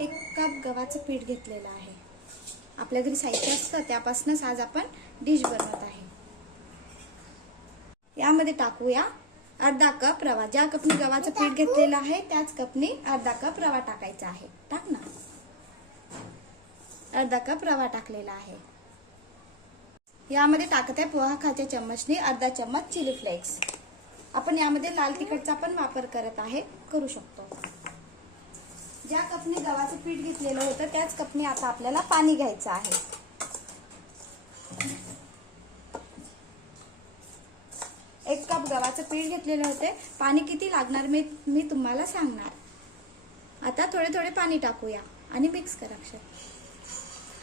1 cup गव्हाचं पीठ घेतलेलं आहे. आपल्या घरी साहित्य असतं त्यापासूनच आज आपण डिश बनवत आहे. यामध्ये टाकूया अर्धा कप रवा. ज्या कपने गव्हाचं पीठ घेतलेलं आहे त्याच कपने अर्धा कप रवा टाकायचा आहे. टाक ना. अर्धा कप रवा टाकलेला आहे. यामध्ये टाकत आहे पोहा खाच्या चम्मचने अर्धा चम्मच चिली फ्लेक्स. आपण यामध्ये लाल तिखटचा पण वापर करत आहे, करू शकतो. ज्या कपने गव्हाचं पीठ घेतलेलं होतं त्याच कपने आता आपल्याला पाणी घ्यायचं आहे. एक कप गव्हाचं पीठ घेतलेलं होते. पाणी किती लागणार मी तुम्हाला सांगणार. आता थोडे थोडे पाणी टाकूया आणि मिक्स कर अक्षर.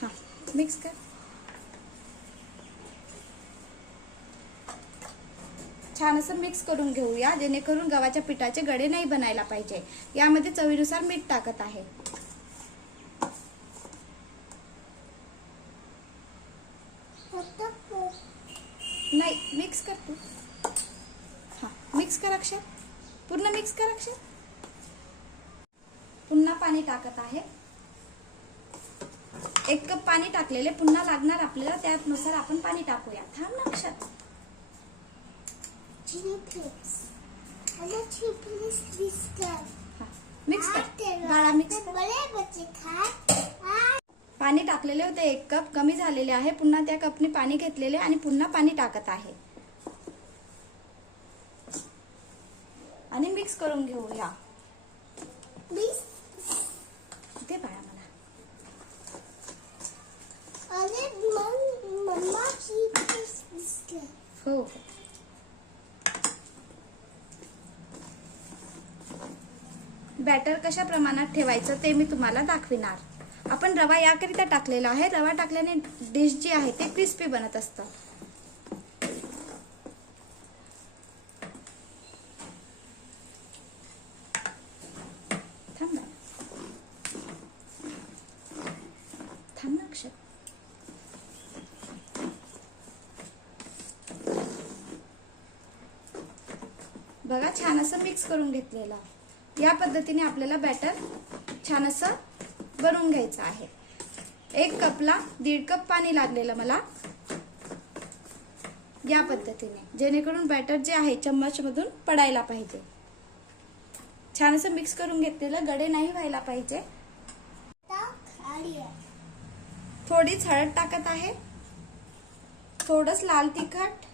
हा, मिक्स कर. छान असं मिक्स करून घेऊया जेणेकरून गव्हाच्या पिठाचे गडे नाही बनायला पाहिजे. यामध्ये चवीनुसार मीठ टाकत आहे. नाही, मिक्स कर तू. हा, मिक्स कर अक्षर. पूर्ण मिक्स कर अक्षर. पुन्हा पाणी टाकत आहे. 1 कप पाणी टाकलेले, पुन्हा लागणार आपल्याला, त्यानुसार आपण पाणी टाकूया. थांब ना अक्षर. मिक्स कर बाळा, मिक्स कर. पाणी टाकलेले होते 1 कप, कमी झालेले आहे. पुन्हा त्या कपने पाणी घेतलेले आणि पुन्हा पाणी टाकत आहे आणि मिक्स करून घेऊया. ते बाळा मला. हो, बॅटर कशा प्रमाणात ठेवायचं ते मी तुम्हाला दाखविणार. आपण रवा याकरिता टाकलेला आहे. रवा टाकल्याने डिश जी आहे ते क्रिस्पी बनत असतं. थांब ना अक्षर. बघा, छान असं मिक्स करून घेतलेलं. या पद्धतीने आपल्याला बॅटर छान असं बनवून घ्यायचं आहे. 1 कपला 1.5 कप पाणी लागलेलं मला. या पद्धतीने, जेणेकरून बॅटर जे आहे चम्मच मधून पडायला पाहिजे. छान असं मिक्स करून घेतलेलं, गडे नाही व्हायला पाहिजे. थोडीच हळद टाकत आहे, थोडंच लाल तिखट.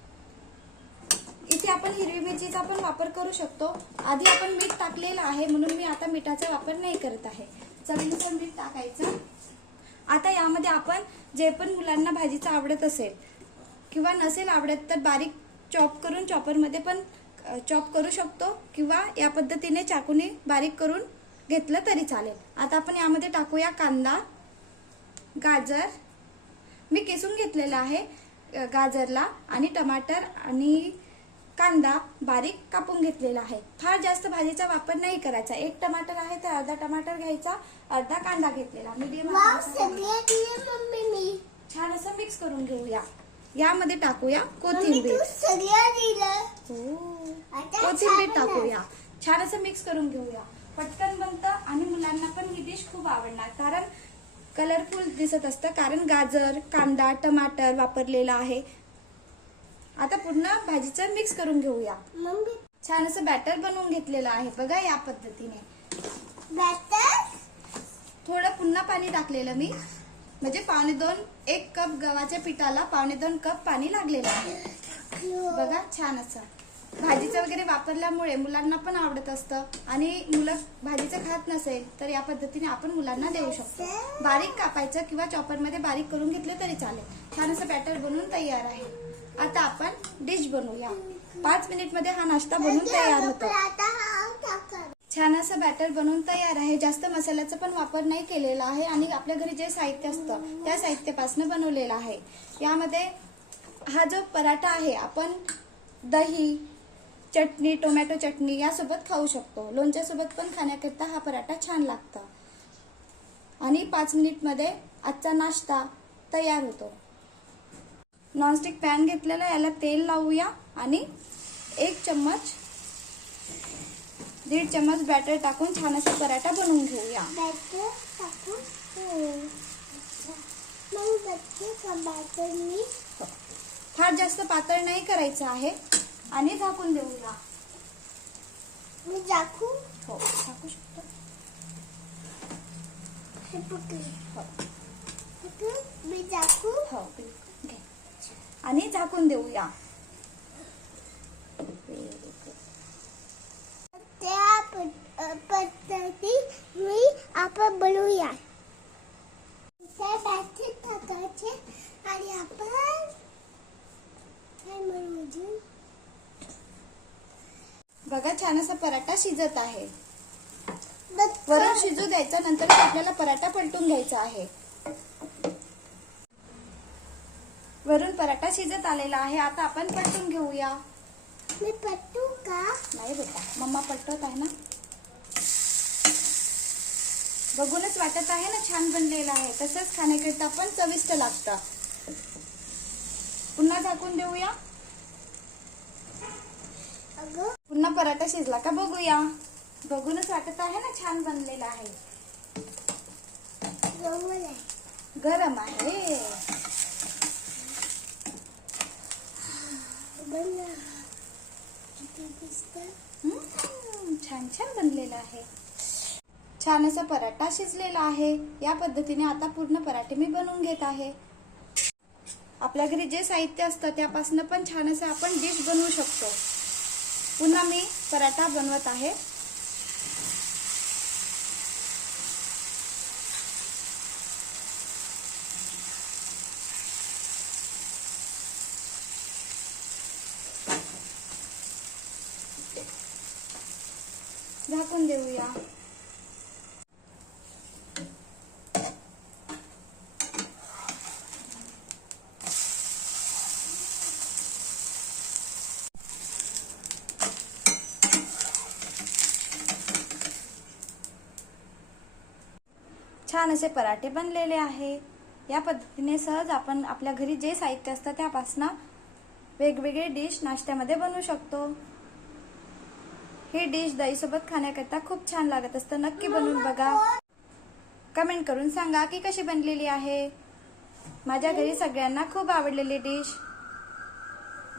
इथे आपण हिरवी मिरचीचा पण वापर करू शकतो. आधी आपण मीठ टाकलेलं आहे म्हणून मी आता मिठाचा वापर नाही करत आहे. चवीनुसार मीठ टाकायचं. आता यामध्ये आपण जे पण मुलांना भाजीचं आवडत असेल किंवा नसेल आवडत तर बारीक चॉप करून चॉपरमध्ये पण चॉप करू शकतो किंवा या पद्धतीने चाकूने बारीक करून घेतलं तरी चालेल. आता आपण यामध्ये टाकूया कांदा, गाजर. मी किसून घेतलेला आहे गाजरला, आणि टमाटर आणि कांदा बारीक कापून घेतलेला आहे. फार जास्त भाजीचा वापर नाही करायचा. 1 टमाटर आहे तर अर्धा टमाटर घ्यायचा, अर्धा कांदा घेतलेला मीडियम. छान असं मिक्स करून घेऊया. यामध्ये टाकूया कोथिंबीर. कोथिंबीर टाकूया. छान असं मिक्स करून घेऊया. पटकन बनतं आणि मुलांना पण ही डिश खूप आवडणार, कारण कलरफुल दिसत असतं, कारण गाजर, कांदा, टमाटर वापरलेला आहे. आता पूर्ण भाजीचं मिक्स करून घेऊया. छान असं बॅटर बनवून घेतलेलं आहे. बघा या पद्धतीने. थोडं पुन्हा पाणी टाकलेलं मी, म्हणजे 1.25 1 कप गव्हाच्या पिठाला 1.25 कप पाणी लागलेलं आहे. बघा, छान असं. भाजीचं वगैरे वापरल्यामुळे मुलांना पण आवडत असतं, आणि मुलं भाजीचं खात नसेल तर या पद्धतीने आपण मुलांना देऊ शकतो. बारीक कापायचं किंवा चॉपरमध्ये बारीक करून घेतलं तरी चालेल. छान असं बॅटर बनवून तयार आहे. आता आपण डिश बनवूया. 5 मिनिटमध्ये हा नाश्ता बनवून तयार होतो. छान असं बॅटर बनवून तयार आहे. जास्त मसाल्याचा पण वापर नाही केलेला आहे आणि आपल्या घरी जे साहित्य असतं त्या साहित्यापासून बनवलेला आहे. यामध्ये हा जो पराठा आहे आपण दही, चटणी, टोमॅटो चटणी यासोबत खाऊ शकतो. लोणच्यासोबत पण खाण्याकरिता हा पराठा छान लागतो. आणि 5 मिनिटमध्ये आजचा नाश्ता तयार होतो. नॉनस्टिक पॅन घेतलेला, याला तेल लावूया आणि 1 चम्मच 1.5 चम्मच बॅटर टाकून छान असा पराठा बनवून घेऊया. फार जास्त पातळ नाही करायचं आहे आणि झाकून देऊया. मी झाकू? हो झाकू शकतो. मी झाकू? हो घे आणि झाकून देऊया. त्या पद्धती मी आपण बनवूया. त्या बॅटरीत टाकायचे आणि आपण काय बनवू? बघा छान असा पराठा शिजत आहे. वरून शिजू द्यायचा, नंतर आपल्याला पराठा पलटून घ्यायचा आहे. वरून पराठा शिजत आलेला आहे. आता आपण पलटून घेऊया. मी पलटू का? नाही बेटा, मम्मा पलटवत आहे ना. बघूनच वाटत आहे ना छान बनलेला आहे. तसंच खाण्याकरिता पण चविष्ट लागतं. पुन्हा झाकून देऊया. पुन्हा पराठा शिजला का बघूया. बघूनच वाटत आहे ना छान बनलेला आहे. गरम आहे. छान छान बनलेला आहे. छान असा पराठा शिजलेला आहे. या पद्धतीने आता पूर्ण पराठे मी बनवून घेत आहे. आपल्या घरी जे साहित्य असतं त्यापासून पण छान असं आपण डिश बनवू शकतो. पुन्हा मी पराठा बनवत आहे. झाकून देऊया. छान असे पराठे बनलेले आहे. या पद्धतीने सहज आपण आपल्या घरी जे साहित्य असतं त्यापासून वेगवेगळे डिश नाश्त्यामध्ये बनवू शकतो. ही डिश दही सोबत खाण्याकरता खूप छान लागत असतं. नक्की बनवून बघा. कमेंट करून सांगा की कशी बनलेली आहे. माझ्या घरी सगळ्यांना खूप आवडलेली डिश.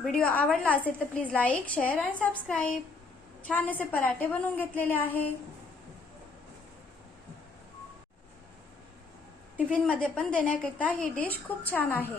व्हिडिओ आवडला असेल तर प्लीज लाईक, शेअर आणि सबस्क्राईब. छान असे पराठे बनवून घेतलेले आहे. टिफिन मध्ये पण देण्याकरिता ही डिश खूप छान आहे.